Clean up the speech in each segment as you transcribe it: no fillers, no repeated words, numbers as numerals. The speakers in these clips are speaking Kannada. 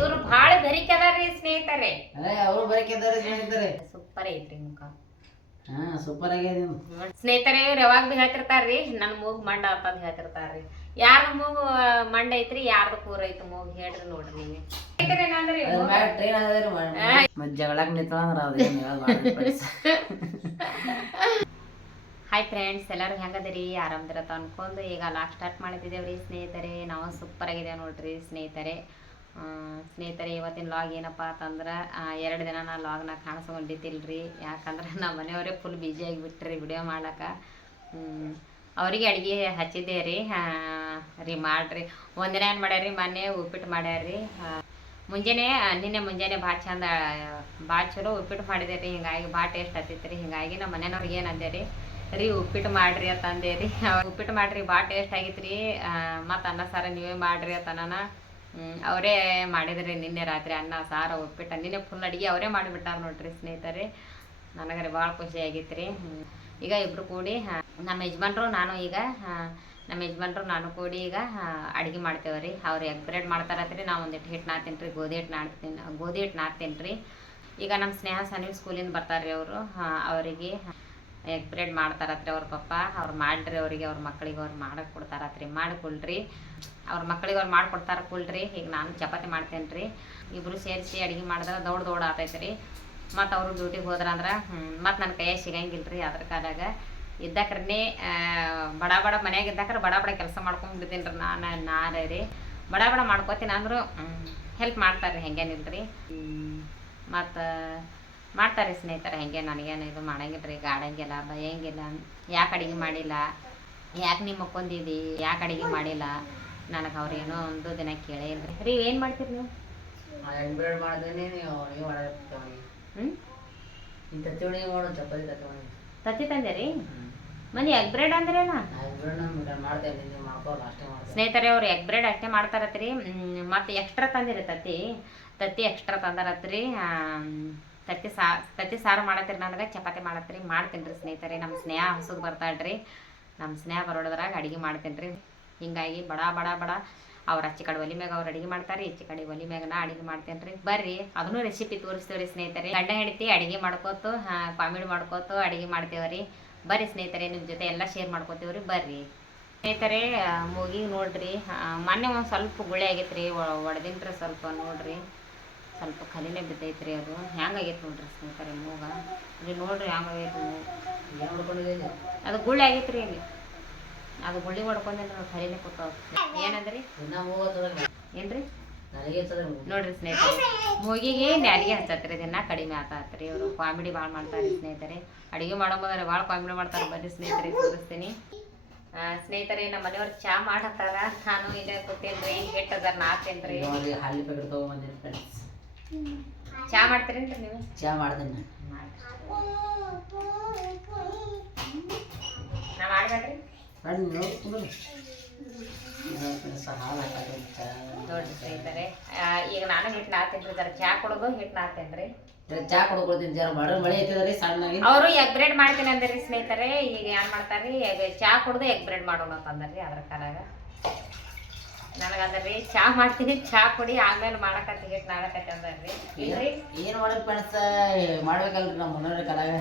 ಇವ್ರು ಬಹಳ ಬೆರಿಕೆ ಅದಾರ್ರಿ ಸ್ನೇಹಿತರೆ. ಅವರು ಬೆರಿಕೆ ಇದ್ದಾರೆ ಸ್ನೇಹಿತರೆ. ಸೂಪರ್ ಐತ್ರಿ ಮುಖ. ಹಾ ಸೂಪರ್ ಆಗ್ಯದ ಸ್ನೇಹಿತರೆ. ಇವ್ರು ಯಾವಾಗ ಭೀ ಹೇಳ್ತಿರ್ತಾರ್ರಿ ನನ್ ಮೂಗ್ ಮಂಡ ಅಂತ ಹೇಳ್ತಿರ್ತಾರ್ರಿ. ಯಾರ್ದ ಮೂಗು ಮಂಡ ಐತ್ರಿ, ಯಾರ್ದು ಕೂರ ಐತಿ ಮೂಗ್ ಹೇಳ್ರಿ ನೋಡ್ರಿ ನೀವೇ. ಟ್ರೈನ್ ಆದ್ರಿ ಮತ್ ಜಗಳಾಕ್ ನಿಂತಂದ್ರ ಹಾಯ್ ಫ್ರೆಂಡ್ಸ್, ಎಲ್ಲರೂ ಹೆಂಗದಿರಿ? ಆರಾಮದಿರತ್ತ ಅನ್ಕೊಂಡು ಈಗ ಲಾಗ್ ಸ್ಟಾರ್ಟ್ ಮಾಡ್ತಿದ್ದೇವ್ರಿ ಸ್ನೇಹಿತರೆ. ನಾವು ಸೂಪರ್ ಆಗಿದ್ದೇವೆ ನೋಡ್ರಿ ಸ್ನೇಹಿತರೆ. ಇವತ್ತಿನ ಲಾಗ್ ಏನಪ್ಪ ಅಂತಂದ್ರೆ 2 ದಿನ ನಾ ಲಾಗ್ನ ಕಾಣಿಸ್ಕೊಂಡಿದ್ದಿಲ್ರಿ. ಯಾಕಂದ್ರೆ ನಮ್ಮ ಮನೆಯವರೇ ಫುಲ್ ಬ್ಯುಸಿ ಆಗಿಬಿಟ್ರಿ ವಿಡಿಯೋ ಮಾಡ್ಲಕ್ಕ. ಅವ್ರಿಗೆ ಅಡುಗೆ ಹಚ್ಚಿದ್ದೆ ರೀ ಮಾಡ್ರಿ. ಒಂದಿನ ಏನು ಮಾಡ್ಯಾರ್ರಿ, ಮೊನ್ನೆ ಉಪ್ಪಿಟ್ಟು ಮಾಡ್ಯಾರ್ರಿ. ನಿನ್ನೆ ಮುಂಜಾನೆ ಭಾಳ ಚಂದ ಭಾಳ ಚಲೋ ಉಪ್ಪಿಟ್ಟು ಮಾಡಿದೆ ರೀ. ಹಿಂಗಾಗಿ ಭಾಳ ಟೇಸ್ಟ್ ಹತ್ತಿತ್ತು ರೀ. ಹಿಂಗಾಗಿ ನಮ್ಮ ಮನೆಯವ್ರಿಗೆ ಏನು ಅಂದೆ ರೀ ಉಪ್ಪಿಟ್ಟು ಮಾಡ್ರಿ ಅಂತ ಅಂದೆ ರೀ. ಉಪ್ಪಿಟ್ಟು ಮಾಡ್ರಿ ಭಾಳ ಟೇಸ್ಟ್ ಆಗಿತ್ತು ರೀ. ಮತ್ತು ಅನ್ನ ಸಾರ ನೀವೇ ಮಾಡ್ರಿ ಅಂತ ಅವರೇ ಮಾಡಿದ್ರಿ ನಿನ್ನೆ ರಾತ್ರಿ. ಅನ್ನ ಸಾರು ಉಪ್ಪಿಟ್ಟು ನಿನ್ನೆ ಫುಲ್ ಅಡುಗೆ ಅವರೇ ಮಾಡಿಬಿಟ್ಟಾರ ನೋಡ್ರಿ ಸ್ನೇಹಿತರೆ. ನನಗೆ ಭಾಳ ಖುಷಿ ಆಗಿತ್ತು ರೀ. ಈಗ ಇಬ್ಬರು ಕೂಡಿ ನಮ್ಮ ಯಜಮಾನ್ರು ನಾನು ಕೂಡಿ ಈಗ ಅಡುಗೆ ಮಾಡ್ತೇವೆ ರೀ. ಅವ್ರು ಎಗ್ ಬ್ರೆಡ್ ಮಾಡ್ತಾರತ್ರಿ. ನಾವು ಒಂದಿಟ್ಟು ಹಿಟ್ಟು ನಾದ್ತೀನಿ ರೀ, ಗೋಧಿ ಹಿಟ್ಟು ನಾದ್ತೀನಿ ರೀ. ಈಗ ನಮ್ಮ ಸ್ನೇಹ ಸನೀಲ್ ಸ್ಕೂಲಿಂದ ಬರ್ತಾರೆ ರೀ ಅವರು. ಅವರಿಗೆ ಎಗ್ ಬ್ರೆಡ್ ಮಾಡ್ತಾರತ್ರಿ ಅವ್ರ ಪಪ್ಪ. ಅವ್ರು ಮಾಡ್ರಿ ಅವರಿಗೆ ಅವ್ರ ಮಕ್ಕಳಿಗೆ ಅವ್ರು ಮಾಡಕ್ಕೆ ಕೊಡ್ತಾರತ್ರಿ. ಮಾಡಿಕೊಳ್ರಿ ಅವ್ರ ಮಕ್ಕಳಿಗೆ ಅವ್ರು ಮಾಡ್ಕೊಡ್ತಾರ ಕೊಳ್ರಿ. ಈಗ ನಾನು ಚಪಾತಿ ಮಾಡ್ತೇನೆ ರೀ. ಇಬ್ಬರು ಸೇರಿಸಿ ಅಡುಗೆ ಮಾಡಿದ್ರೆ ದೌಡ್ ಆತೈತೆ ರೀ. ಮತ್ತು ಅವರು ಡ್ಯೂಟಿಗೆ ಹೋದ್ರಂದ್ರೆ ಮತ್ತು ನನ್ನ ಕೈಯಾಗ ಸಿಗಂಗಿಲ್ಲ ರೀ. ಅದ್ರ ಕಾಲಾಗ ಇದ್ದಾಕ್ರೇ ಬಡ ಮನ್ಯಾಗ ಇದ್ದಾಕ್ರೆ ಬಡ ಕೆಲಸ ಮಾಡ್ಕೊಂಡ್ಬಿಡ್ತೀನಿ ರೀ. ನಾನು ರೀ ಬಡ ಮಾಡ್ಕೋತೀನಿ ಅಂದರು ಹೆಲ್ಪ್ ಮಾಡ್ತಾರೆ ರೀ. ಹೆಂಗೇನಿಲ್ಲ ರೀ. ಮತ್ತು ಮಾಡ್ತಾರೆ ಸ್ನೇಹಿತರೆ. ಹೆಂಗೆ ನನಗೇನು ಇದು ಮಾಡಂಗಿಲ್ಲ ರೀ. ಗಾಡಂಗಿಲ್ಲ ಭಯಂಗಿಲ್ಲ. ಯಾಕೆ ಅಡುಗೆ ಮಾಡಿಲ್ಲ, ಯಾಕೆ ನೀವು ಮಕ್ಕೊಂದಿದ್ದಿ, ಯಾಕೆ ಅಡುಗೆ ಮಾಡಿಲ್ಲ ನನಗೆ ಅವ್ರು ಏನೋ ಒಂದು ದಿನ ಕೇಳೇ ಇಲ್ಲ ರೀ. ಏನು ಮಾಡ್ತೀರಿ ನೀವು? ತತ್ತಿ ತಂದೆ ರೀ. ಮನೆ ಎಗ್ ಬ್ರೆಡ್ ಅಂದ್ರೇನ ಸ್ನೇಹಿತರೆ? ಅವ್ರು ಎಗ್ ಬ್ರೆಡ್ ಅಷ್ಟೇ ಮಾಡ್ತಾರತ್ರಿ. ಮತ್ತು ಎಕ್ಸ್ಟ್ರಾ ತಂದಿರಿ ತತ್ತಿ ಎಕ್ಸ್ಟ್ರಾ ತಂದಾರತ್ರಿ. ತತ್ತಿ ಸಾರು ಮಾಡತ್ತೀರಿ. ನನಗೆ ಚಪಾತಿ ಮಾಡತ್ತೀರಿ. ಮಾಡ್ತೀನಿ ರೀ ಸ್ನೇಹಿತರೆ. ನಮ್ಮ ಸ್ನೇಹ ಹಸುದು ಬರ್ತಾಳ್ರಿ. ನಮ್ಮ ಸ್ನೇಹ ಬರೋದ್ರಾಗ ಅಡುಗೆ ಮಾಡ್ತೀನಿ ರೀ. ಹಿಂಗಾಗಿ ಬಡ ಅವ್ರು ಅಚ್ಚಿ ಕಡೆ ಒಲಿ ಮ್ಯಾಗ ಅವ್ರು ಅಡುಗೆ ಮಾಡ್ತಾರೆ, ಈಚೆ ಕಡೆ ಒಲಿ ಮ್ಯಾಗ ನಾ ಅಡುಗೆ ಮಾಡ್ತೇನೆ ರೀ. ಬರ್ರಿ ಅದನ್ನು ರೆಸಿಪಿ ತೋರಿಸ್ತೇವೆ ರೀ ಸ್ನೇಹಿತರೆ. ಗಂಡ ಹೆಂಡತಿ ಅಡುಗೆ ಮಾಡ್ಕೋತು ಕಾಮಿಡಿ ಮಾಡ್ಕೋತು ಅಡುಗೆ ಮಾಡ್ತೇವೆ ರೀ. ಬರ್ರಿ ಸ್ನೇಹಿತರೆ, ನಿಮ್ಮ ಜೊತೆ ಎಲ್ಲ ಶೇರ್ ಮಾಡ್ಕೋತೀವಿ ರೀ. ಬರ್ರಿ ಸ್ನೇಹಿತರೆ. ಮೂಗಿಗೆ ನೋಡ್ರಿ ಮೊನ್ನೆ ಒಂದು ಸ್ವಲ್ಪ ಗುಳೆ ಆಗೈತೆ ರೀ. ಒಡೆದಿನ್ರಿ ಸ್ವಲ್ಪ ನೋಡ್ರಿ. ಸ್ವಲ್ಪ ಕಲಿನೇ ಬಿದ್ದೈತ್ರಿ. ಅದು ಹ್ಯಾಂಗಾಗೈತೆ ನೋಡ್ರಿ ಸ್ನೇಹಿತರೆ ಮೂಗ. ಇಲ್ಲಿ ನೋಡ್ರಿ ಹ್ಯಾಂಗಾಗೈತೆ ಮೂಗು. ಅದು ಗುಳ್ಳೆ ಆಗೈತೆ ರೀ. ಇಲ್ಲಿ ಅದು ಗುಳ್ಳಿ ಹೊಡ್ಕೊಂಡ್ರೆ ಕಲಿನೇ ಕೂತಾವ. ಏನಂದ್ರಿ ಏನ್ರಿ ನೋಡ್ರಿ ಸ್ನೇಹಿತರೆ, ಮೂಗಿಗೆ ನ್ಯಾಲಿಗೆ ಹಚ್ಚತ್ರಿ. ದಿನ ಕಡಿಮೆ ಆತಾತ್ರಿ. ಅವರು ಕಾಮಿಡಿ ಭಾಳ ಮಾಡ್ತಾರೆ ಸ್ನೇಹಿತರೆ. ಅಡುಗೆ ಮಾಡೋದ್ರೆ ಭಾಳ ಕಾಮಿಡಿ ಮಾಡ್ತಾರೆ. ಬರ್ರಿ ಸ್ನೇಹಿತರೆ ತೋರಿಸ್ತೀನಿ. ಸ್ನೇಹಿತರೆ, ನಮ್ಮ ಮನೆಯವ್ರು ಚಾ ಮಾಡತ್ತಾರ. ನಾನು ಇಲ್ಲೇ ಕೂತೇನ್ರಿ. ಹಿಟ್ಟದಾರ ನಾತೇನ್ರಿ. ಚಾ ಮಾಡ್ತೀರೇನ್ರಿ ನೀವು? ಚಾ ಮಾಡ್ತೀನಿ ನಾ ಮಾಡ್ಬೇಡ್ರಿ. ನೋಡ್ರಿ ಸ್ನೇಹಿತರೆ, ಈಗ ನಾನು ಹಿಟ್ಟು ನಾತೇನ್ರಿ. ಜರ ಚಾ ಕೊಡೋದು ಹಿಟ್ಟು ನಾತೇನ್ರಿ. ಚಾ ಕೊಡ್ಕೊಳ್ತೀನಿ. ಜರ ಮಳೆ ಐತದ್ರಿ ಸಣ್ಣಾಗಿ. ಅವರು ಎಗ್ ಬ್ರೆಡ್ ಮಾಡ್ತೀನಿ ಅಂದ್ರಿ ಸ್ನೇಹಿತರೆ. ಈಗ ಏನ್ ಮಾಡ್ತಾರ್ರಿ, ಚಾ ಕುಡ್ದು ಎಗ್ ಬ್ರೆಡ್ ಮಾಡೋಣ ಅಂತಂದ್ರಿ. ಅದ್ರ ಕಾಲಾಗ ನನಗಂದ್ರಿ ಚಾ ಮಾಡ್ತೀನಿ, ಚಾ ಕುಡಿ ಆಮೇಲೆ ಮಾಡಕತ್ತಿ ಹಿಟ್ಟು ನಾಡಕತ್ತಿ ಅಂದ್ರಿ. ಏನ್ ಮಾಡೋದು ಫ್ರೆಂಡ್ಸ್, ಮಾಡ್ಬೇಕಲ್ರಿ ನಮ್ಮ ಮನೆಯವ್ರ ಕಲಾಗ.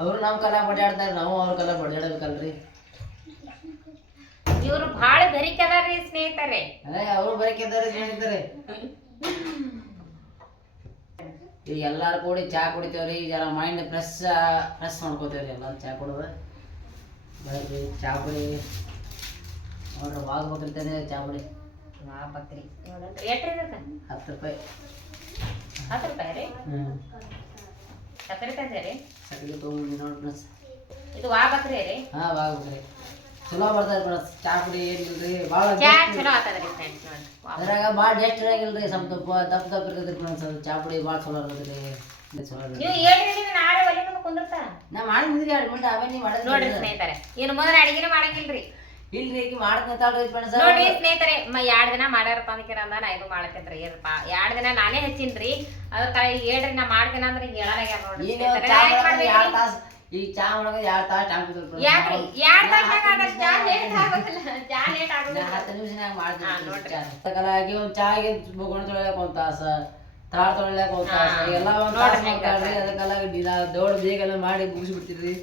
ಅವ್ರು ನಮ್ಮ ಕಲಾಗ ಬಡ್ಯಾಡ್ತಾರೆ, ನಾವು ಅವ್ರ ಕಲಾಗ ಬಡ್ಯಾಡಬೇಕಲ್ರಿ. ಇವ್ರು ಬಹಳ ಬೆರಿಕೆ ಅದಾರ್ರಿ ಸ್ನೇಹಿತರೆ. ಅವರು ಬೆರಿಕೆ ಇದ್ದಾರೆ ಸ್ನೇಹಿತರೆ. ಈಗ ಎಲ್ಲಾರು ಕೂಡಿ ಚಾ ಕುಡಿತೇವ್ರಿ. ಜರ ಮೈಂಡ್ ಫ್ರೆಶ್ ಮಾಡ್ಕೋತೇವ್ರಿ ಎಲ್ಲಾರು ಚಾ ಕುಡಿದ್ರೆ. ಬರ್ರಿ ಚಾ ಕುಡಿ ನೋಡ್ರಿ. ವಾಗ್ಬೇಕಂತಾನೆ ಚಾ ಕುಡಿ. ವಾಪತ್ರಿ ಎಷ್ಟ್ರಿ? 10 ರೂಪಾಯಿ. 10 ರೂಪಾಯಿ ರೀ. ಸಕ್ಕರೆ ತಂದೆ ರೀ. ಸಕ್ಕರೆ ತೊಗೊಂಡು ನೋಡ್ರಿ ಫ್ರೆಂಡ್ಸ್. ಇದು ವಾಬಕ್ರಿ ರೀ. ಹಾಂ ವಾಗ್ಬೇಕ್ರಿ. ಚಲೋ ಬರ್ತಾರೆ ಫ್ರೆಂಡ್ಸ್. ಚಾ ಕುಡಿ ಏನಿಲ್ರಿ ಭಾಳ ಚಲೋ ಆಗ್ತದ್ರಿ ಫ್ರೆಂಡ್ಸ್. ನೋಡ್ರಿ ಅದ್ರಾಗ ಭಾಳ ಟೇಸ್ಟ್ ಆಗಿಲ್ರಿ. ಸ್ವಲ್ಪ ದಪ್ಪ ಇರ್ತೈತ್ರಿ ಫ್ರೆಂಡ್ಸ್. ಅದು ಚಾ ಕುಡಿ ಭಾಳ ಚಲೋ ಇರ್ತೈತ್ರಿ. ನೀವು ಹೇಳ್ರಿ, ನಾಳೆ ಒಲಿ ಮುಂದೆ ಕುಂದಿರ್ತ ನಾ ಮಾಡಿ ಮುಂದ್ರಿ 2 ಮಿನಿಟ್ ಆಮೇಲೆ ನೀವು ಮಾಡೋದು ನೋಡ್ರಿ ಸ್ನೇಹಿತರೆ. ಇನ್ನು ಮೊದಲು ಅಡಿಗೆನೇ ಮಾಡಂಗಿಲ್ರಿ. ಇಲ್ರಿ ಈಗ ಮಾಡ್ತಾಳ್ರಿ ಫ್ರೆಂಡ್ಸ್. ನೋಡ್ರಿ ಸ್ನೇಹಿತರೆ, 2 ದಿನ ಮಾಡ್ಯಾರ ತಂದಕಿರ ಅಂದ ನಾ ಇದು ಮಾಡತ್ತೇನ್ರಿ. ಏನಪ್ಪ 2 ದಿನ ನಾನೇ ಹಚ್ಚಿನ್ರಿ. ಅದಕ್ಕೆ ಹೇಳ್ರಿ ನಾ ಮಾಡ್ತೇನೆ ಅಂದ್ರೆ ಹೇಳಲಾಗ್ಯಾರ ನೋಡ್ರಿ. ಈ ಚಾ ಮಾಡೋದು 2 ತಾಸು ಟೈಮ್ ಕುದಿರ್ತಾರೆ ಯಾಕ್ರಿ 2 ತಾಸ್ನಾಗ ಆಗಷ್ಟ ಚಾ ಲೇಟ್ ಆಗೋದಿಲ್ಲ ಚಾ ಲೇಟ್ ಆಗೋದಿಲ್ಲ 10 ನಿಮಿಷನಾಗ ಮಾಡ್ತೀನಿ ನೋಡ್ರಿ. ಚಾ ಅದಕ್ಕಾಗಿ ಒಂದು ಚಾಗೆ ಬೋಗಣ ತೊಳೆಯಕ್ಕೆ 1 ತಾಸು ತಾಳ ತೊಳೆಯಕ್ಕೆ 1 ತಾಸು ಎಲ್ಲ 1 ತಾಸು ಮಾಡ್ತಾಳ್ರಿ ಅದಕ್ಕೆಲ್ಲ ದೌಡ್ ಬೇಗೆಲ್ಲ ಮಾಡಿ ಮುಗಿಸ್ಬಿಡ್ತೀರಿ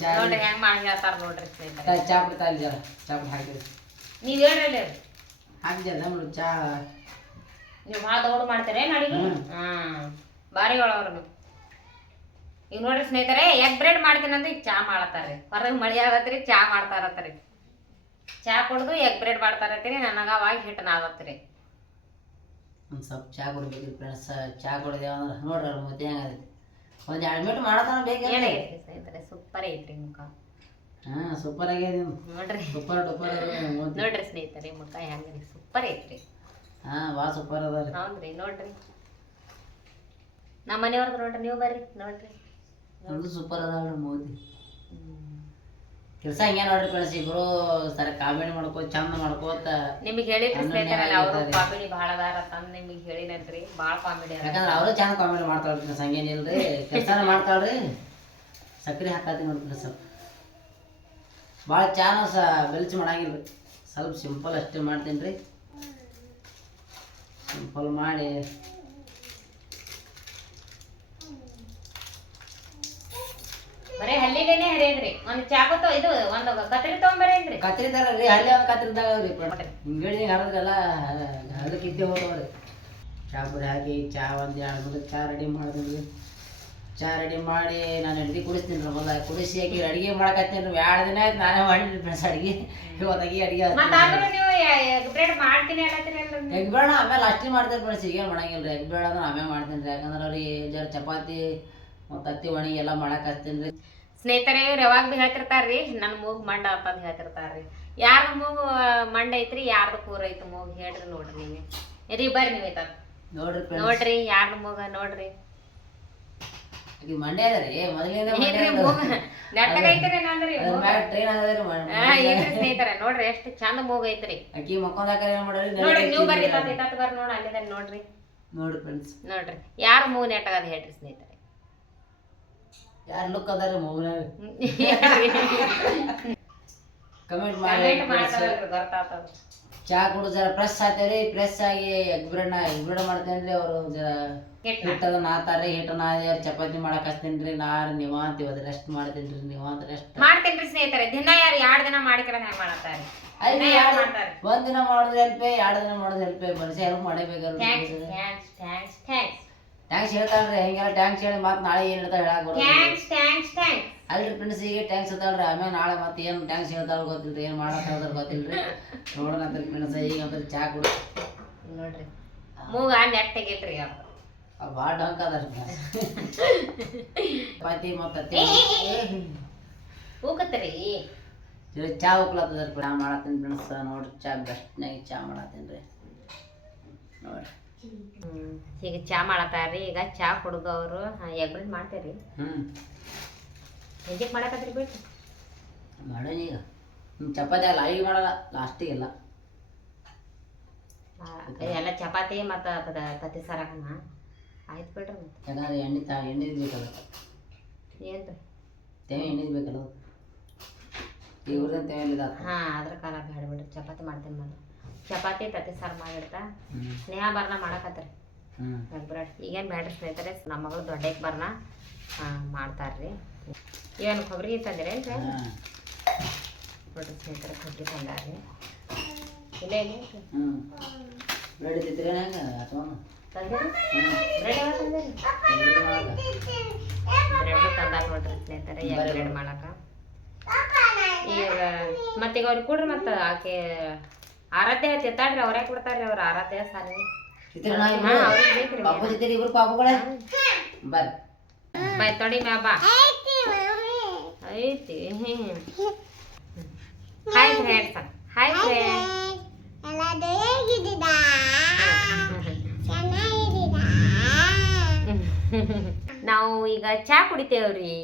ಚಾ ನೋಡ್ರಿ ಹೆಂಗ್ ಮಾಡಿ ಹೇಳ್ತಾರ ನೋಡ್ರಿ ಸ್ನೇಹಿತರೆ ಚಾ ಪುಡಿ ತಾಲಿ ಜರ ಚಾ ಪುಡಿ ಹಾಕಿರಿ ನೀವ್ ಹೇಳ್ರಿ ಹಾಕಿದ್ದೆ ನಮ್ಮ ಚಾ ನೀವು ಭಾಳ ದೌಡ್ ಮಾಡ್ತೀರೇನ್ ಅಡಿಗೆ ಭಾರಿ ಒಳವ್ರು ನೀವು ಈಗ ನೋಡ್ರಿ ಸ್ನೇಹಿತರೆ ಎಗ್ ಬ್ರೆಡ್ ಮಾಡ್ತೀನಂದ್ರೆ ಈಗ ಚಾ ಮಾಡತ್ತಾರ್ರಿ ಹೊರಗೆ ಮಳಿ ಆಗತ್ರಿ ಚಾ ಮಾಡ್ತಾರತ್ರಿ ಚಾ ಕುಡ್ದು ಎಗ್ ಬ್ರೆಡ್ ಮಾಡ್ತಾರತ್ರಿ ನನಗ ಅವಾಗ ಹಿಟ್ಟು ನಾದತ್ರಿ ಒಂದು ಸ್ವಲ್ಪ ಚಾ ಕುಡಿಬೇಕ್ರಿ ಫ್ರೆಂಡ್ಸ್ ಚಾ ಕುಡಿದೇವ ಅಂದ್ರೆ ನೋಡ್ರಿ ಅವ್ರ ಮುದ್ದೆ ಹೆಂಗೈತಿ ಒಂದು 2 ಮಿನಿಟ್ ಮಾಡತಾನ ಬೇಕೇನ್ರಿ ಏನಾಗೈತ್ರಿ ಸ್ನೇಹಿತರೆ ಸೂಪರ್ ಐತ್ರಿ ಮುಖ ಹಾಂ ಸೂಪರ್ ಆಗ್ಯದ ನೋಡ್ರಿ ಸೂಪರ್ ಡೂಪರ್ ನೋಡ್ರಿ ಸ್ನೇಹಿತರೆ ಮುಖ ಹೆಂಗ್ರಿ ಸೂಪರ್ ಐತ್ರಿ ಹಾಂ ಭಾಳ ಸೂಪರ್ ಅದ ರೀ ಹೌದ್ರಿ ನೋಡ್ರಿ ನಮ್ಮ ಮನೆಯವ್ರದ್ದು ನೋಡ್ರಿ ನೀವು ಬರ್ರಿ ನೋಡ್ರಿ ನಮ್ದು ಸೂಪರ್ ಅದ ಮೋದಿ ಕೆಲಸ ಹಿಂಗೆ ನೋಡ್ರಿ ಫ್ರೆಂಡ್ಸ್ ಇಬ್ರು ಸರ ಕಾಮಿಡಿ ಮಾಡ್ಕೋತ ಚಂದ ಮಾಡ್ಕೋತ ನಿಮಗೆ ಹೇಳಿದ್ರಿ ಸ್ನೇಹಿತರಲ್ಲ ಅವರು ಕಾಮಿಡಿ ಭಾಳ ಅದಾರ ತಂದು ನಿಮಗೆ ಹೇಳಿನಂತ್ರಿ ಭಾಳ ಕಾಮಿಡಿ ಅದ ಯಾಕಂದ್ರೆ ಅವರು ಚಂದ ಕಾಮಿಡಿ ಮಾಡ್ತಾಳ್ರಿ ಫ್ರೆಂಡ್ಸ್ ಹಂಗೇನಿಲ್ರಿ ಕೆಲಸನ ಮಾಡ್ತಾಳ್ರಿ ಸಕ್ರೆ ಹಾಕತ್ತೀನಿ ನೋಡಿ ಫ್ರೆಂಡ್ಸ್ ಸ್ವಲ್ಪ ಭಾಳ ಚಾನ ಬೆಲ್ಚ್ ಮಾಡಂಗಿಲ್ಲ ರೀ ಸ್ವಲ್ಪ ಸಿಂಪಲ್ ಅಷ್ಟೇ ಮಾಡ್ತೀನಿ ರೀ ಸಿಂಪಲ್ ಮಾಡಿ ಬರೀ ಹಲ್ಲಿದೇನೆ ಹರಿಯದ್ರಿ ಒಂದು ಚಾಕು ಇದು ಒಂದು ಕತ್ರಿ ತಗೊಂಬರೇನ್ರಿ ಕತ್ರಿ ತರ ರೀ ಅಲ್ಲಿ ಒಂದು ಕತ್ರಿ ಇದ್ದಾವ್ರಿ ಹಿಂಗಡಿ ಹರಿದ್ರೆಲ್ಲ ಹಲ್ಲು ಕಿತ್ತಿ ಹೋಗ್ತಾವ್ರಿ ಚಾ ಪುಡಿ ಹಾಕಿ ಚಾ ಒಂದು 2 ಚಾ ರೆಡಿ ಮಾಡಿದ್ರಿ ಚಾ ರೆಡಿ ಮಾಡಿ ನಾನು ಅಡುಗೆ ಕುಡಿಸ್ತೀನಿ ರೀ ಮೊದಲ ಕುಡಿಸಿ ಹಾಕಿ ಅಡುಗೆ ಮಾಡಕತ್ತೀನಿ ರೀ 2 ದಿನ ಆಯ್ತು ನಾನೇ ಮಾಡಿರಿ ಫ್ರೆಂಡ್ಸ್ ಅಡುಗೆ ಇವತ್ತಾಗಿ ಅಡುಗೆ ನೀವು ಎಗ್ ಬ್ರೆಡ್ ಮಾಡ್ತೀನಿ ಅನ್ನತ್ತೀರಲ್ರಿ ಎಗ್ ಬೇಡ ಆಮೇಲೆ ಅಷ್ಟೇ ಮಾಡ್ತಾರೆ ಫ್ರೆಂಡ್ಸ್ ಈಗೇನು ಮಾಡಂಗಿಲ್ಲ ರೀ ಎಗ್ ಬೇಡ ಅಂದ್ರೆ ಆಮೇಲೆ ಮಾಡ್ತೀನಿ ರೀ ಯಾಕಂದ್ರೆ ಅವ್ರಿಗೆ ಜರ ಚಪಾತಿ ಮತ್ತು ಹತ್ತಿ ಒಣಗಿ ಎಲ್ಲ ಮಾಡಕ್ಕೆ ಹಚ್ತೀನಿ ರೀ ಸ್ನೇಹಿತರೆ ಯಾವಾಗ ಭೀ ಹೇಳ್ತಿರ್ತಾರ್ರಿ ನನ್ನ ಮೂಗು ಮಂಡ ಅಂತಂದು ಹೇಳ್ತಿರ್ತಾರ್ರಿ ಯಾರ್ದು ಮೂಗು ಮಂಡ ಐತ್ರಿ ಯಾರ್ದು ಕೂರ ಐತಿ ಮೂಗು ಹೇಳ್ರಿ ನೋಡ್ರಿ ನೀವೇ ರೀ ಬರ್ರಿ ನೀವೇ ನೋಡ್ರಿ ನೋಡ್ರಿ ಯಾರ್ದು ಮೂಗ ನೋಡ್ರಿ ಈಗ ಮಂಡ್ಯ ಅದ ರೀ ಮೊದಲಿಂದ ನೆಟ್ಟಗ ಐತ್ರಿ ನಂದ್ರಿ ಟ್ರೈನ್ ಅದ ಏನ್ರಿ ಸ್ನೇಹಿತರೆ ನೋಡ್ರಿ ಎಷ್ಟು ಚಂದ ಮೂಗ ಐತ್ರಿ ಅಕ್ಕಿ ಮಕ್ಕೊಂದಾಕ ಏನ್ ಮಾಡ್ರಿ ನೋಡ್ರಿ ನೀವು ಬರ್ರಿ ತತ್ ಬರ್ರಿ ನೋಡ ಅಲ್ಲಿದ ನೋಡ್ರಿ ನೋಡ್ರಿ ಫ್ರೆಂಡ್ಸ್ ನೋಡ್ರಿ ಯಾರ ಮೂಗು ನೆಟ್ಟಗದ ಹೇಳ್ರಿ ಸ್ನೇಹಿತರೆ ಯಾರು ಲುಕ್ ಅದಾರ ಮೂಗ್ನಾಗ ಕಮೆಂಟ್ ಮಾಡಿ ಗೊತ್ತಾಗ್ತದ ಚಾ ಕುಡು ಜರ ಫ್ರೆಶ್ ಆಗ್ತೇವ್ರಿ ಫ್ರೆಶ್ ಆಗಿ ಎಗ್ ಬ್ರೆಡ್ ಮಾಡ್ತೇನೆ ರೀ ಅವರು ಜರ ಹಿಟ್ಟದ ನಾತಾರ್ರಿ ಹಿಟ್ಟು ನಾದಿ ಅವ್ರು ಚಪಾತಿ ಮಾಡಕ್ ಹಚ್ತೀನಿ ರೀ ನಾರು ನಿವಾಂತ ಇವತ್ತು ರೆಸ್ಟ್ ಮಾಡ್ತೀನಿ ರೀ ನಿವಾಂತ ರೆಸ್ಟ್ ಮಾಡ್ತೇನ್ರಿ ಸ್ನೇಹಿತರೆ ದಿನ ಯಾರು 2 ದಿನ ಮಾಡಿಕರ ಹೆಂಗ್ ಮಾಡ್ತಾರೆ ಒಂದ್ ದಿನ ಮಾಡೋದು ಹೆಲ್ಪ್ 2 ದಿನ ಮಾಡೋದು ಹೆಲ್ಪ್ ಮನುಷ್ಯ ಹೆಲ್ಪ್ ಮಾಡೇಬೇಕಾದ್ರೆ ಟ್ಯಾಂಕ್ಸ್ ಹೇಳ್ತಾಳ್ರಿ ಹೆಂಗೆಲ್ಲ ಟ್ಯಾಂಕ್ಸ್ ಹೇಳಿ ಮತ್ತೆ ನಾಳೆ ಏನ್ ಹೇಳ್ತಾಳೆ ಹೇಳಕ್ ಬರೋದು ಅಲ್ರಿ ಫ್ರೆಂಡ್ಸ್ ಈಗ ಟ್ಯಾಂಕ್ಸ್ ಹೇಳ್ತಾಳ್ರಿ ಆಮೇಲೆ ನಾಳೆ ಮತ್ತೆ ಏನು ಟ್ಯಾಂಕ್ಸ್ ಹೇಳ್ತಾಳ ಗೊತ್ತಿಲ್ರಿ ಏನು ಮಾಡಕ್ ಹೇಳ್ತಾರ ಗೊತ್ತಿಲ್ರಿ ನೋಡೋಣ ಅಂತ ಫ್ರೆಂಡ್ಸ್ ಈಗ ಅಂತ ಚಾ ಕುಡು ನೋಡ್ರಿ ಮೂಗ ನೆಟ್ಟಗಿಲ್ರಿ ಭಾಳ ಡಂಕ್ ಅದ ಚಪಾತಿ ಮತ್ತೆ ಹೋಗತ್ರಿ ಚಾ ಉಕ್ಲತ್ತದ ಚಾ ಮಾಡತ್ತೀನಿ ಫ್ರೆಂಡ್ಸ್ ನೋಡ್ರಿ ಚಾ ಬೆಸ್ಟ್ನಾಗ ಚಾ ಮಾಡತ್ತೀನಿ ರೀ ನೋಡ್ರಿ ಈಗ ಚಾ ಮಾಡತ್ತಾರ್ರಿ ಈಗ ಚಾ ಕುಡ್ದು ಅವರು ಎಗ್ ಬ್ರೆಡ್ ಮಾಡ್ತೇರಿ ಹೆಂಗೆ ಮಾಡಕತ್ರಿ ಬಿಡ್ರಿ ಮಾಡೋಣ ಈಗ ಚಪಾತಿ ಅಲ್ಲ ಈಗ ಮಾಡಲ್ಲ ಲಾಸ್ಟಿಗೆಲ್ಲ ಎಲ್ಲ ಚಪಾತಿ ಮತ್ತು ತತ್ತಿ ಸಾರಾಕನ ಆಯ್ತು ಬಿಡ್ರಿ ಮತ್ತೆ ಯಾಕಂದ್ರೆ ಎಣ್ಣೆ ಬೇಕಲ್ಲ ಏನ್ರಿ ತೇವೆ ಎಣ್ಣೆ ಬೇಕಲ್ಲ ಇವ್ರದ್ದು ತೇವೆ ಅದ್ರ ಕಾಲ ಬೇಡ ಬಿಡ್ರಿ ಚಪಾತಿ ಮಾಡ್ತೀನಿ ಮೊದಲು ಚಪಾತಿ ತತ್ತಿ ಸಾರು ಮಾಡಿಡ್ತಾ ಸ್ನೇಹ ಬರ್ನ ಮಾಡಕತ್ರಿ ಎಗ್ ಬ್ರೆಡ್ ಈಗೇನು ಬೇಡ್ರಿ ಸ್ನೇಹಿತರೆ ನಮ್ಮ ಮಗಳು ದೊಡ್ಡಕ್ಕೆ ಬರ್ನ ಮಾಡ್ತಾರ್ರಿ ಏನು ಕೊಬ್ಬರಿ ತಂದಿರೇನ್ರಿ ನೋಡ್ರಿ ಸ್ನೇಹಿತರೆ ಕೊಬ್ಬರಿ ತಂದಾರ್ರಿ ಇಲ್ಲ ಇಲ್ಲ ಬ್ರೆಡ್ ತಿಂತೀರಿ ಹೆಂಗೆ ಅಥವಾ ತಂದಿರಿ ಬ್ರೆಡ್ ಯಾವಾಗ ತಂದಿರಿ ಬ್ರೆಡ್ ತಂದಾರ ನೋಡ್ರಿ ಸ್ನೇಹಿತರೆ ಎಗ್ ಬ್ರೆಡ್ ಮಾಡಕ ಈಗ ಮತ್ತೀಗ ಅವ್ರಿಗೆ ಕೊಡ್ರಿ ಮತ್ತು ಆಕೆ ಆರಾಧ್ಯ ತಿಂತಾಡ್ರಿ ಅವ್ರ ಯಾಕೆ ಬಿಡ್ತಾರ್ರಿ ಅವ್ರ ಆರಾಧ್ಯ ಸಾಲಿ ಇಬ್ರು ಪಾಪುಗಳ ಬರ್ರಿ ಬಾಯ್ ತೊಡಿ ಮ್ಯಾ ಬಾ ಐತಿ ಹಾಯ್ ಫ್ರೆಂಡ್ಸ್ ಹಾಯ್ ನಾವು ಈಗ ಚಾ ಕುಡಿತೇವ್ರಿ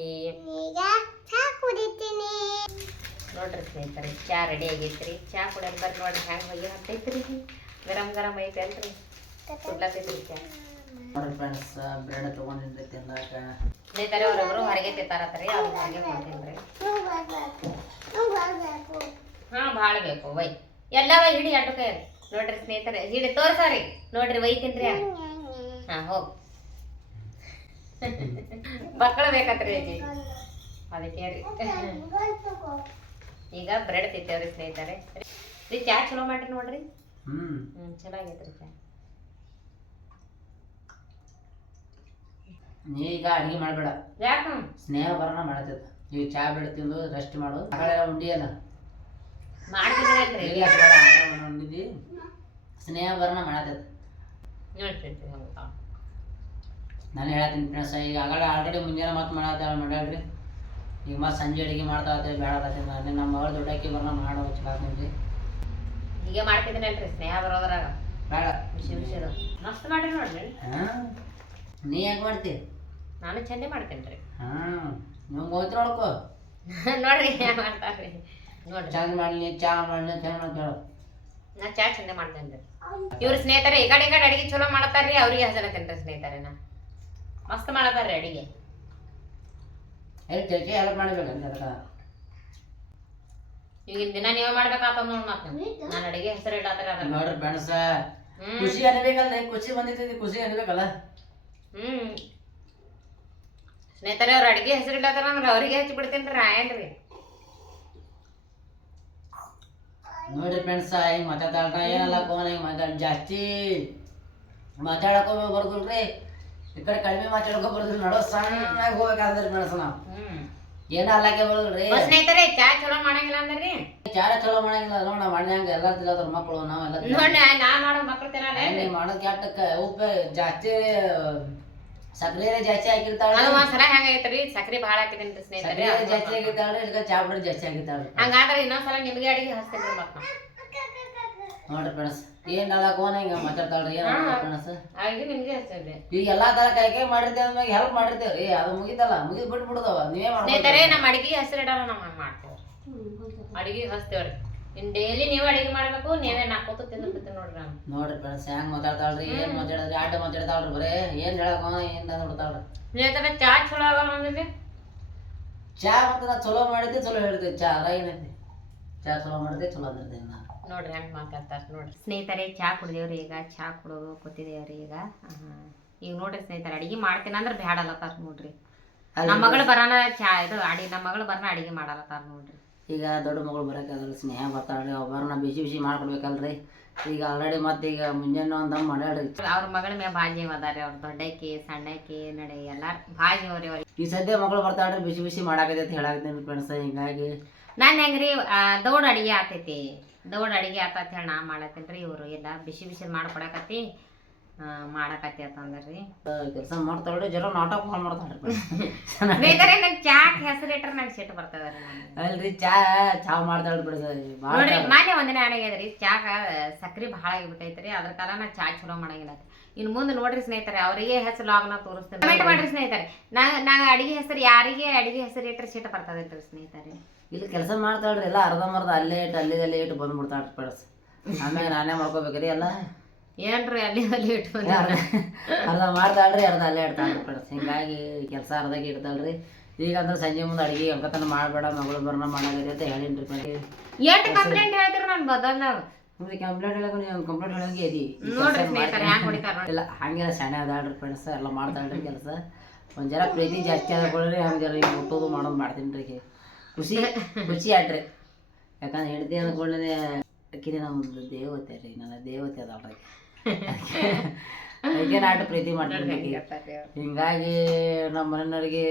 ನೋಡ್ರಿ ಸ್ನೇಹಿತರೆ ಚಾ ರೆಡಿ ಆಗೈತ್ರಿ ಚಾ ಕುಡಿಯೋದು ಬರ್ರಿ ನೋಡ್ರಿ ಹೆಂಗೆ ಹೋಗಿ ಹಾಕ್ತೈತ್ರಿ ಗರಂ ಗರಂ ಐತೆ ಅಲ್ರಿ ಕುಡ್ಲತ್ತೈತ್ರಿ ಚಾ. ನೋಡ್ರಿ ಫ್ರೆಂಡ್ಸ್ ಬ್ರೆಡ್ ತೊಗೊಂಡಿನ್ರಿ ತಿನ್ನಕ. ಸ್ನೇಹಿತರೆ ಅವರೊಬ್ರು ಹೊರಗೆ ತಿಂತಾರತ್ರಿ, ಅವ್ರು ಹೊರಗೆ ಕೊಡ್ತೀನಿ. ಹಾಂ ಭಾಳ ಬೇಕು ವೈ ಎಲ್ಲ ವೈ ಹಿಡಿ ಅಡ್ಡು ಕೈ ನೋಡ್ರಿ ಸ್ನೇಹಿತರೆ, ಹಿಡಿ ತೋರ್ಸಾರಿ ನೋಡ್ರಿ ಒಯ್ತೀನ್ರಿ. ಹಾಂ ಹೋಗಿ ಮಕ್ಕಳು ಬೇಕತ್ರಿ ಅಜ್ಜಿ, ಅದಕ್ಕೆ ರೀ. ಈಗ ಬ್ರೆಡ್ ತಿಂತೇವ್ರಿ ಸ್ನೇಹಿತರೆ. ರೀ ಚಾ ಚಲೋ ಮಾಡ್ರಿ ನೋಡ್ರಿ. ಚಲೋ ಆಗೈತ್ರಿ ಚಾ. ನೀ ಈಗ ಅಡಿಗೆ ಮಾಡಬೇಡ, ಯಾಕ ಸ್ನೇಹ ಬರೋಣ ಮಾಡತ್ತದ. ಈಗ ಚಾ ಬೆಳೆ ತಿಂದು ರೆಸ್ಟ್ ಮಾಡು. ಮಗಳೆಲ್ಲ ಉಂಡಿಯಲ್ಲ ಮಾಡ್ತಿದ್ರಲ್ರಿ ಉಂಡಿದ್ದಿ, ಸ್ನೇಹ ಬರೋಣ ಮಾಡತ್ತದ. ನೋಡ್ತಿರ್ತೀವಿ ನಾನು ಹೇಳತ್ತೀನಿ ಫ್ರೆಂಡ್ಸ್, ಈಗ ಆಲ್ರೆಡಿ ಮುಂಜಾನೆ ಮತ್ತೆ ಮಾಡ್ಯಾಳ್ರಿ. ಈಗ ಮತ್ತೆ ಸಂಜೆ ಅಡಿಗೆ ಮಾಡ್ತಾ ಬೇಡ ನಾನು ನಮ್ಮ ಮಗಳು ದೊಡ್ಡಕ್ಕಿ ಬರೋಣ ಮಾಡೋ ಚಲಾತೀನಿ. ಹೀಗೆ ಮಾಡ್ತಿದ್ದೀನಲ್ರಿ ಸ್ನೇಹ ಬರೋದ್ರಾಗ ಬೇಡ ಬಿಸಿ ಬಿಸಿದು ಮಸ್ತ್ ಮಾಡ್ರಿ ನೋಡ್ರಿ. ನೀ ಹೆಂಗೆ ಮಾಡ್ತಿ? ನಾನು ಚಂದೆ ಮಾಡ್ತೇನೆ ರೀ. ನೀವು ಹೋಯ್ತು ನೋಡ್ಕೋ ನೋಡ್ರಿ ಮಾಡ್ತಾರ್ರಿ ನೋಡ್ರಿ. ಚಂದ ಮಾಡಲಿ ಚಾ ಮಾಡಲಿ ಚಂದ ಮಾಡ್ತಾಳ. ನಾ ಚಾ ಚಂದೆ ಮಾಡ್ತೇನೆ ರೀ. ಇವ್ರ ಸ್ನೇಹಿತರೆ ಈ ಕಡೆ ಅಡಿಗೆ ಚಲೋ ಮಾಡ್ತಾರ್ರಿ, ಅವ್ರಿಗೆ ಹಸಲತ್ತೇನ್ರಿ ಸ್ನೇಹಿತರೆ. ನಾ ಮಸ್ತ್ ಮಾಡತಾರ್ರಿ ಅಡಿಗೆ. ಹೆಲ್ಪ್ ಮಾಡ್ಬೇಕಂತ ಅದಕ್ಕೆ ಈಗಿನ ದಿನ ನೀವೇ ಮಾಡ್ಬೇಕಾಗ್ತದ ನೋಡಿ. ಮತ್ತೆ ನಾನು ಅಡಿಗೆ ಹೆಸರು ಇಡಾತಾರೆ ಅದ್ರ ನೋಡ್ರಿ ಫ್ರೆಂಡ್ಸ್, ಖುಷಿ ಅನ್ಬೇಕಲ್ಲ, ಖುಷಿ ಬಂದಿರ್ತೈತಿ, ಖುಷಿ ಅನ್ಬೇಕಲ್ಲ. ಸ್ನೇಹಿತರೆ ಅವ್ರ ಅಡಿಗೆ ಹೆಸರು ಇಡಾತಾರ ಅಂದ್ರೆ ಅವ್ರಿಗೆ ಹಚ್ಚಿ ಬಿಡ್ತೀನಿ ರೀ. ಏನ್ರಿ ನೋಡ್ರಿ ಫ್ರೆಂಡ್ಸ್, ಹಿಂಗೆ ಮಾತಾಡ್ತಾಳ್ರ ಏನಲ್ಲ ಕೋನ ಹಿಂಗೆ ಮಾತಾಡಿ ಜಾಸ್ತಿ ಮಾತಾಡಕೋ ಬರ್ದಲ್ರಿ. ಈ ಕಡೆ ಕಡಿಮೆ ಮಾತಾಡ್ಕೊ ಬರ್ದ್ರಿ, ನೋಡೋ ಸಣ್ಣಾಗಿ ಹೋಗ್ಬೇಕಾದ್ರೆ ಫ್ರೆಂಡ್ಸ್ ನಾವು ಏನೋ ಅಲ್ಲಾಕೆ ಬರೋದ್ರಿ. ಸ್ನೇಹಿತರೆ ಚಾ ಚಲೋ ಮಾಡಂಗಿಲ್ಲ ಅಂದ್ರಿ, ಚಾರ ಚಲೋ ಮಾಡಂಗಿಲ್ಲ. ನೋಡ ಮಾಡ್ದಂಗ ಎಲ್ಲ ತಿನ್ನೋದ್ರ ಮಕ್ಕಳು ನಾವೆಲ್ಲ ನೋಡಿ ನಾ ಮಾಡೋ ಮಕ್ಳು ತಿನ್ನ ಮಾಡೋದ್ ಕೆಟ್ಟಕ್ಕೆ ಉಪ್ಪು ಜಾಸ್ತಿ ಸಕ್ಕರೆ ಜಾಸ್ತಿ ಹಾಕಿರ್ತಾಳೆ. ಅದು ಒಂದ್ಸಲ ಹೆಂಗೈತ್ರಿ, ಸಕ್ರಿ ಭಾಳ ಹಾಕಿದೀನಿ ಸ್ನೇಹಿತರೆ, ಜಾಸ್ತಿ ಆಗಿರ್ತಾಳ್ರಿ, ಈಗ ಚಾ ಪುಡಿ ಜಾಸ್ತಿ ಆಗಿರ್ತಾಳ್ರಿ. ಹಂಗಾದ್ರೆ ಇನ್ನೊಂದ್ಸಲ ನಿಮ್ಗೆ ಅಡಿಗೆ ಹಚ್ತೀನಿ ಮಕ್ಳು. ನೋಡ್ರಿ ಫ್ರೆಂಡ್ಸ್, ಏನ್ ಕೋನ ಹಿಂಗ ಮಾತಾಡ್ತಾಳ್ರಿ. ಏನ್ ಫ್ರೆಂಡ್ಸ್ ಅಡಿಗೆ ನಿಮ್ಗೆ ಹಚ್ತೀನಿ. ಈಗ ಎಲ್ಲಾ ತರ ಕೈ ಮಾಡಿರ್ತೇವೆ, ಅಂದ್ಮ್ಯಾಗ ಹೆಲ್ಪ್ ಮಾಡಿರ್ತೇವ್ರಿ. ಅದು ಮುಗಿತಲ್ಲ, ಮುಗಿದ್ ಬಿಟ್ಬಿಡ್ದವ. ನೀವೇ ಸ್ನೇಹಿತರೆ ನಮ್ಮ ಅಡಿಗೆ ಹೆಸರು ಇಡಲ್ಲ, ನಾವು ಹಂಗೆ ಮಾಡ್ತೇವೆ. ಅಡಿಗೆ ಹಚ್ತೇವ್ರಿ. ಇನ್ ಡೈಲಿ ನೀವು ಅಡಿಗೆ ಮಾಡ್ಬೇಕು, ನೀವೇ ನಾಕೋತ ತಿಂದು ಬಿಡ್ತೀವಿ ನೋಡ್ರಿ. ನಾನು ನೋಡ್ರಿ ಫ್ರೆಂಡ್ಸ್ ಹೆಂಗ್ ಮಾತಾಡ್ತಾಳ್ರಿ, ಏನ್ ಮಾತಾಡಿದ್ರಿ, ಆಟ ಮಾತಾಡ್ತಾಳ್ರಿ. ಬರೇ ಏನ್ ಹೇಳಕೋನ ಏನ್ ಬಿಡ್ತಾಳ್ರಿ. ಸ್ನೇಹಿತರೆ ಚಾ ಚಲೋ ಆಗಂದ್ರಿ. ಚಾ ಮತ್ತೆ ಚಲೋ ಮಾಡಿದ್ದೆ ಚಲೋ ಹೇಳ್ತೇವೆ. ಚಾ ಅದ ಏನೈತಿ, ಚಾ ಚಲೋ ಮಾಡಿದ್ದೆ ಚಲೋ ಅಂದಿರ್ತೇವೆ ನಾವು. ನೋಡ್ರಿ ಹೆಂಗ್ ಮಾತಾಡ್ತಾರ ನೋಡ್ರಿ ಸ್ನೇಹಿತರೆ. ಚಾ ಕುಡ್ದೇವ್ರಿ, ಈಗ ಚಾ ಕುಡೋದು ಕೂತಿದೇವ್ರಿ. ಈಗ ನೋಡ್ರಿ ಸ್ನೇಹಿತರೆ, ಅಡಿಗೆ ಮಾಡ್ತೀನಿ ಅಂದ್ರೆ ಬ್ಯಾಡಲ್ಲತ್ತಾರ ನೋಡ್ರಿ. ನಮ್ಮ ಮಗಳು ಬರೋಣ ಚಾ ಇದು ನಮ್ಮ ಮಗಳು ಬರೋಣ ಅಡಿಗೆ ಮಾಡಲ್ಲತ್ತಾರ ನೋಡ್ರಿ. ಈಗ ದೊಡ್ಡ ಮಗಳು ಬರೋಕ್ಕಾಗಲ್ಲ, ಸ್ನೇಹ ಬರ್ತಾಳ್ರಿ. ಒಬ್ಬರನ್ನ ಬಿಸಿ ಬಿಸಿ ಮಾಡ್ಕೊಡ್ಬೇಕಲ್ರಿ. ಈಗ ಆಲ್ರೆಡಿ ಮತ್ತೆ ಈಗ ಮುಂಜಾನೆ ಒಂದು ದಮ್ ಮಾಡ್ಯಾಳ್ರಿ. ಅವ್ರ ಮಗಳ ಮೇಲೆ ಭಾಜಿ ಅದಾರಿ, ಅವ್ರ ದೊಡ್ಡಕ್ಕಿ ಸಣ್ಣಕ್ಕಿ ನಡೆ ಎಲ್ಲ ಭಾಜಿ ಅವ್ರಿ. ಈ ಸದ್ಯ ಮಗಳು ಬರ್ತಾಳ್ರಿ, ಬಿಸಿ ಬಿಸಿ ಮಾಡಾಕೈತಿ ಅಂತ ಹೇಳಾಕತ್ತೀನಿ ಫ್ರೆಂಡ್ಸ್. ಹಿಂಗಾಗಿ ನಾನು ಹೆಂಗ್ರಿ ದೌಡ್ ಅಡಿಗೆ ಆತೈತಿ, ದೌಡ್ ಅಡಿಗೆ ಆತತ್ ಹೇಳಿ ನಾ ಮಾಡತ್ತೇನ್ರಿ. ಇವರು ಎಲ್ಲ ಬಿಸಿ ಬಿಸಿ ಮಾಡ್ಕೊಡಕತ್ತಿ ಮಾಡಕತ್ತಿ ಅಂತಂದ್ರಿ. ಕೆಲಸ ಮಾಡ್ತಾಳ್ರಿ, ಜರ ನಾಟಕ ಭಾಳ ಮಾಡ್ತಾಳ್ರಿ. ಸ್ನೇಹಿತರೆ ನಂಗೆ ಚಾ ಹೆಸರು ಇಟ್ರೆ ನಂಗೆ ಸಿಟ್ಟು ಬರ್ತದ್ರಿ. ಅಲ್ರಿ ಚಾ ಮಾಡ್ತಾಳ್ರಿ ಬಿಡ್ರಿ. ನೋಡ್ರಿ ಮಾನ್ಯ ಒಂದಿನ ಏನಾಗ್ಯದ್ರಿ, ಚಾಕ ಸಕ್ರಿ ಭಾಳ ಆಗಿಬಿಟ್ಟೈತ್ರಿ. ಅದ್ರ ಕಾಲ ನಾ ಚಾ ಚಲೋ ಮಾಡಂಗಿಲ್ಲ. ಇನ್ನು ಮುಂದೆ ನೋಡ್ರಿ ಸ್ನೇಹಿತರೆ, ಅವರಿಗೆ ಹೆಸರು ಲಾಗ್ನ ತೋರಿಸ್ತೇನೆ, ಕಮೆಂಟ್ ಮಾಡ್ರಿ ಸ್ನೇಹಿತರೆ. ನಾ ಅಡಿಗೆ ಹೆಸರು ಯಾರಿಗೆ ಅಡಿಗೆ ಹೆಸರು ಇಟ್ರೆ ಸಿಟ್ಟು ಬರ್ತದಲ್ರಿ ಸ್ನೇಹಿತರೆ. ಇಲ್ಲಿ ಕೆಲಸ ಮಾಡ್ತಾಳ್ರಿ, ಎಲ್ಲ ಅರ್ಧಂಬರ್ಧ ಅಲ್ಲೇ ಇಟ್ಟು ಬಂದ್ಬಿಡ್ತಾಳ್ರಿ ಫ್ರೆಂಡ್ಸ್. ಆಮೇಲೆ ನಾನೇ ಮಾಡ್ಕೋಬೇಕ್ರಿ ಎಲ್ಲ. ಏನ್ರಿ ಅಲ್ಲಿ ಇಟ್ಟು ಅರ್ಧ ಮಾಡ್ತಾಳ್ರಿ, ಅರ್ಧ ಅಲ್ಲೇ ಇಡ್ತಾಳ್ರಿ ಫ್ರೆಂಡ್ಸ್. ಹಿಂಗಾಗಿ ಕೆಲಸ ಅರ್ಧಾಗೆ ಇಡ್ತಾಳ್ರಿ. ಈಗ ಅಂದ್ರೆ ಸಂಜೆ ಮುಂದೆ ಅಡಿಗೆ ಅಂಕತನ ಮಾಡಬೇಡ, ಮಗಳು ಬರೋಣ ಮಾಡಾಗೈತಿ ಅಂತ ಹೇಳಿನ್ರಿ ಫ್ರೆಂಡ್ಸ್. ಎಷ್ಟು ಕಂಪ್ಲೇಂಟ್ ಹೇಳ್ತೀರಿ ನಾನು ಬದಲ್ದಾಗ? ನಿಮ್ಗೆ ಕಂಪ್ಲೇಂಟ್ ಹೇಳಕ್ಕೆ ನೀವು ಕಂಪ್ಲೇಂಟ್ ಹೇಳಂಗೆ ಐತಿ ನೋಡ್ರಿ ಸ್ನೇಹಿತರೆ ಹೆಂಗೆ ಹೊಡಿತಾರ. ಇಲ್ಲ ಹಂಗೆ ಶಾಣೆ ಅದಾಳ್ರಿ ಫ್ರೆಂಡ್ಸ್, ಎಲ್ಲ ಮಾಡ್ತಾಳ್ರಿ ಕೆಲಸ. ಒಂದು ಜರ ಪ್ರೀತಿ ಜಾಸ್ತಿ ಆದ್ಕೊಳ್ರಿ, ಹಂಗೆ ಜರ ಈಗ ಊಟೋದು ಮಾಡೋದು ಮಾಡ್ತೀನಿ ರೀ. ಖುಷಿ ಆಟ್ರಿ. ಯಾಕಂದ್ರೆ ಹೆಂಡತಿ ಅಂದ್ಕೊಳ್ಳೆ ಅಕ್ಕಿನೇ ನಮ್ಮದು ದೇವತೆ ರೀ, ನನ್ನ ದೇವತೆ ಅದಾಳ್ರಿ. ಅದಕ್ಕೆ ನಾಟ ಪ್ರೀತಿ ಮಾಡ್ತೀನಿ. ಹಿಂಗಾಗಿ ನಮ್ಮ ಮನೆಯವ್ರಿಗೆ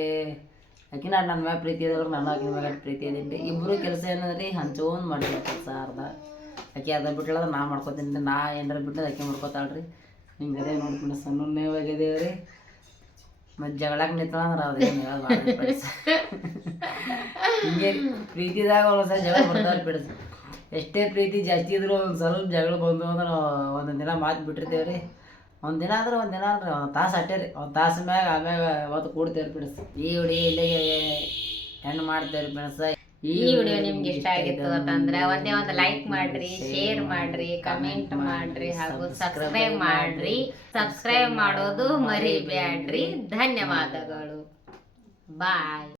ಆಕಿನ ನನ್ನ ಮ್ಯಾಗ ಪ್ರೀತಿ ಇದ್ರು, ನನ್ನ ಆಕಿನ ಮ್ಯಾಗ ಪ್ರೀತಿ ಇದೀನಿ. ಇಬ್ಬರು ಕೆಲಸ ಏನಂದ್ರಿ ಹಂಚೋನ್ ಮಾಡಿದ್ರಿ ಕೆಲಸ. ಆಕೆ ಅದ ಬಿಟ್ಟಲ್ಲ ನಾ ಮಾಡ್ಕೊತೀನಿ, ನಾ ಏನಾರ ಬಿಟ್ಟರೆ ಆಕೆ ಮಾಡ್ಕೊತಾಳ್ರಿ. ಹಿಂಗೆ ಅದೇ ನೋಡ್ಕೊಂಡು ಸಣ್ಣನೇವಾಗಿದೇವ್ರಿ. ಮತ್ತು ಜಗಳಕ್ಕೆ ನಿಂತಂದ್ರೆ ಅದೇನು ಹಿಂಗೆ ಪ್ರೀತಿದಾಗ ಒಂದ್ಸಲ ಜಗಳ ಬರ್ತಾವ್ರಿ ಬಿಡಿಸ್. ಎಷ್ಟೇ ಪ್ರೀತಿ ಜಾಸ್ತಿ ಇದ್ರು ಒಂದು ಸ್ವಲ್ಪ ಜಗಳ ಬಂದು ಅಂದ್ರೆ ಒಂದೊಂದು ದಿನ ಮಾತು ಬಿಟ್ಟಿರ್ತೇವೆ ರೀ. ಒಂದಿನ ಅಂದ್ರೆ ಒಂದು ತಾಸು ಅಟ್ಟೆ ರೀ. ಒಂದು ತಾಸು ಮ್ಯಾಗ ಆಮ್ಯಾಗ ಅವತ್ತು ಕೂಡ್ತೇವ್ರಿ ಬಿಡಿಸ್. ಈ ಹುಡುಗಿ ಇಲ್ಲಿಗೆ ಹೆಣ್ಣು ಮಾಡ್ತೇವ್ರಿ ಬಿಡಿಸ. ಈ ವಿಡಿಯೋ ನಿಮ್ಗೆ ಇಷ್ಟ ಆಗಿತ್ತು ಅಂತಂದ್ರೆ ಒಂದೇ ಒಂದು ಲೈಕ್ ಮಾಡ್ರಿ, ಶೇರ್ ಮಾಡ್ರಿ, ಕಮೆಂಟ್ ಮಾಡ್ರಿ ಹಾಗೂ ಸಬ್ಸ್ಕ್ರೈಬ್ ಮಾಡ್ರಿ. ಸಬ್ಸ್ಕ್ರೈಬ್ ಮಾಡೋದು ಮರಿಬೇಡ್ರಿ. ಧನ್ಯವಾದಗಳು. ಬಾಯ್.